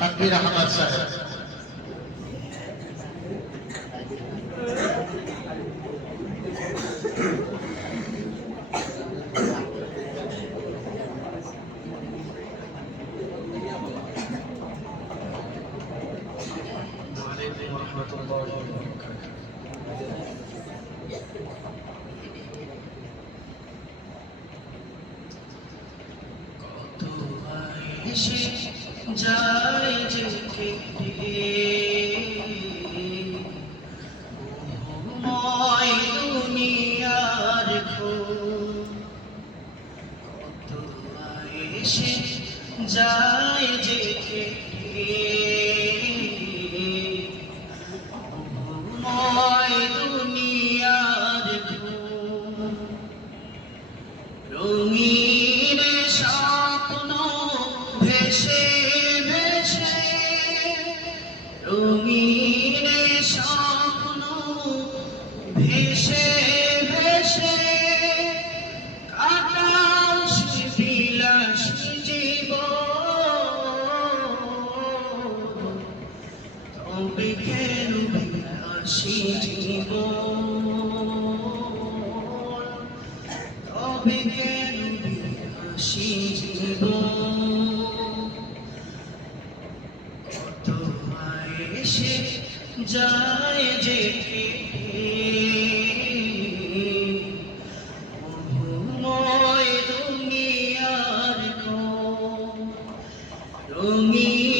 তাকবির আহমদ সাহেব Thank you. যায় যে কেটে ময় দুনিয়ার কত এসে যায় যে কেটে রঙিন স্বপ্ন ভেসে ভেসে আকাশ বিলাস জীব তবে কেন বিলাসী জীবন? তবে কেন বিলাসী জীবন? এসে যায় যে দুনিয়ার রঙিন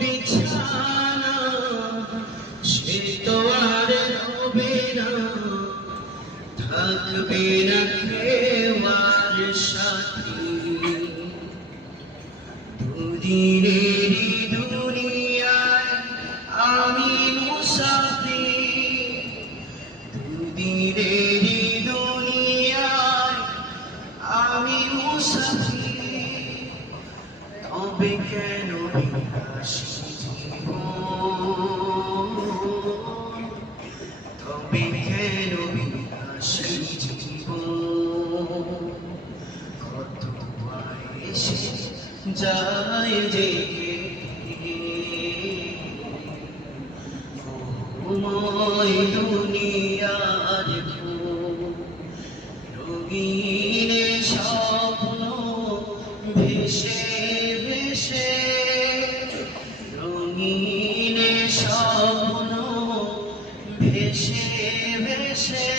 বিছানা সে তো আর না থাকবে না আর সাথী। দুদিনের দুনিয়ায় আমি মুসাফির। দুদিনের দুনিয়ায় আমি মুসাফির। তবে কেন বিলাসী যায় যে দুনিয়ার রঙিন স্বপ্ন ভেসে ভেসে। রঙিন স্বপ্ন ভেসে ভেসে।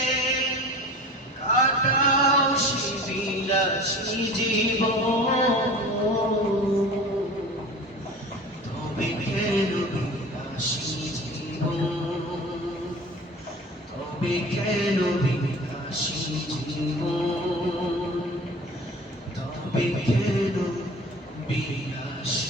কাটাও শিবিলাসী জীবন। বিলাসী জীবন তবে কেন বিলাসী